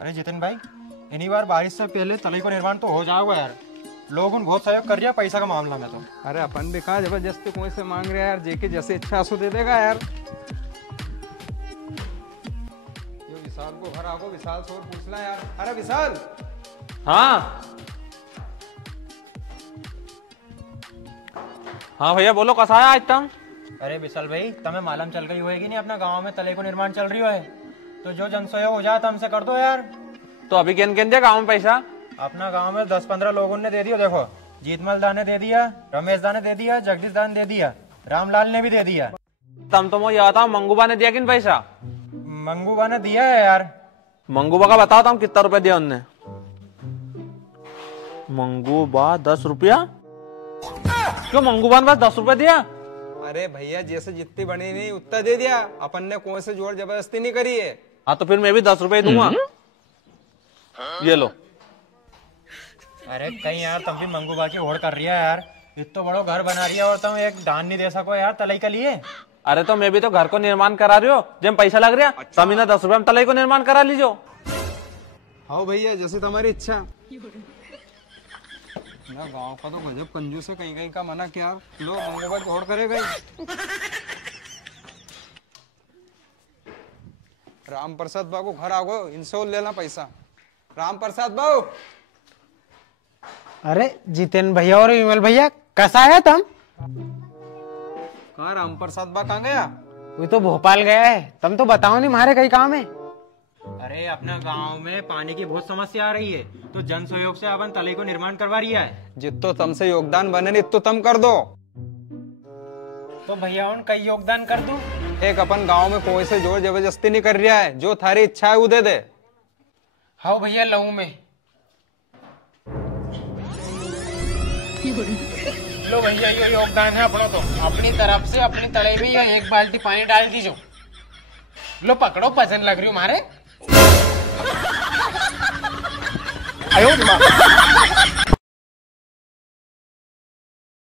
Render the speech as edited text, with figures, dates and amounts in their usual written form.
अरे जितिन भाई, इन्हीं बार बारिश से पहले तलाई को निर्माण तो हो जाएगा यार। लोग उन बहुत सहयोग कर रहे हैं पैसा का मामला में तो। अरे अपन भी कहाँ जबरदस्ती कोई से मांग रहे हैं यार, जेके जैसे इच्छा सो दे देगा यार। ये विशाल को घर आगो, विशाल से और पूछना यार। अरे विशाल। हाँ हाँ भैया बोलो, कसा है आज तुम? अरे विशाल भाई, तुम्हें मालूम चल गई होगी नहीं अपना गांव में तलाई को निर्माण चल रही है, तो जो जन सहयोग हो जाए हमसे कर दो यार। तो अभी किन किन दिया गाँव में पैसा? अपना गांव में 10-15 लोगों ने दे दिया। देखो, जीतमल दा ने दे दिया, रमेश दा ने दे दिया, जगदीश दा ने दे दिया, रामलाल ने भी दे दिया। तुम तो मुझे बताओ, मंगूबा ने दिया किन पैसा? मंगूबा ने दिया है यार। मंगूबा का बताओ तुम कितना रुपया दिया उनने? मंगूबा 10 रुपया? क्यों मंगूबा ने बस 10 रुपया दिया? अरे भैया जैसे जितनी बनी नहीं उतना दे दिया, अपन ने कौन से जोर जबरदस्ती नहीं करी है। हाँ तो फिर मैं भी 10 रुपये दूंगा। ये लो। अरे कहीं यार तुम भी मंगूबा की होड़ कर रही है यार। इतना बड़ो घर बना रही है और तुम एक दान नहीं दे सको यार तलाई के लिए। अरे तो मैं भी तो घर को निर्माण करा रही हो, जब पैसा लग रहा है तभी ना 10 रुपये में तलाई को निर्माण करा लीजो। हाँ भैया जैसे तुम्हारी इच्छा। ना गांव का तो गजब कंजूस है, कहीं कहीं का मना क्या लोग मंगूबा की होड़ करेगा ही। राम प्रसाद बाबू घर आओ, इनसे और लेना पैसा। राम प्रसाद बाबू। अरे जितेन भैया और विमल भैया, कैसा है तुम? कहाँ राम प्रसाद बा कहाँ गया? वो तो भोपाल गया है, तुम तो बताओ नहीं मारे कई काम है। अरे अपना गांव में पानी की बहुत समस्या आ रही है, तो जन सहयोग से अपन तलाई को निर्माण करवा रही है। जितो तुमसे योगदान बने नहीं तो तुम कर दो। तो भैया उन कई योगदान कर दूं? एक अपन गांव में कोई से जोर जबरदस्ती नहीं कर रहा है, जो थारी इच्छा है वो दे दे। हाँ भैया लहू में। लो भैया ये योगदान है अपना, तो अपनी तरफ से अपनी तले में ये 1 बाल्टी पानी डाल दीजो। लो पकड़ो, पसंद लग रही हो मारे। आयो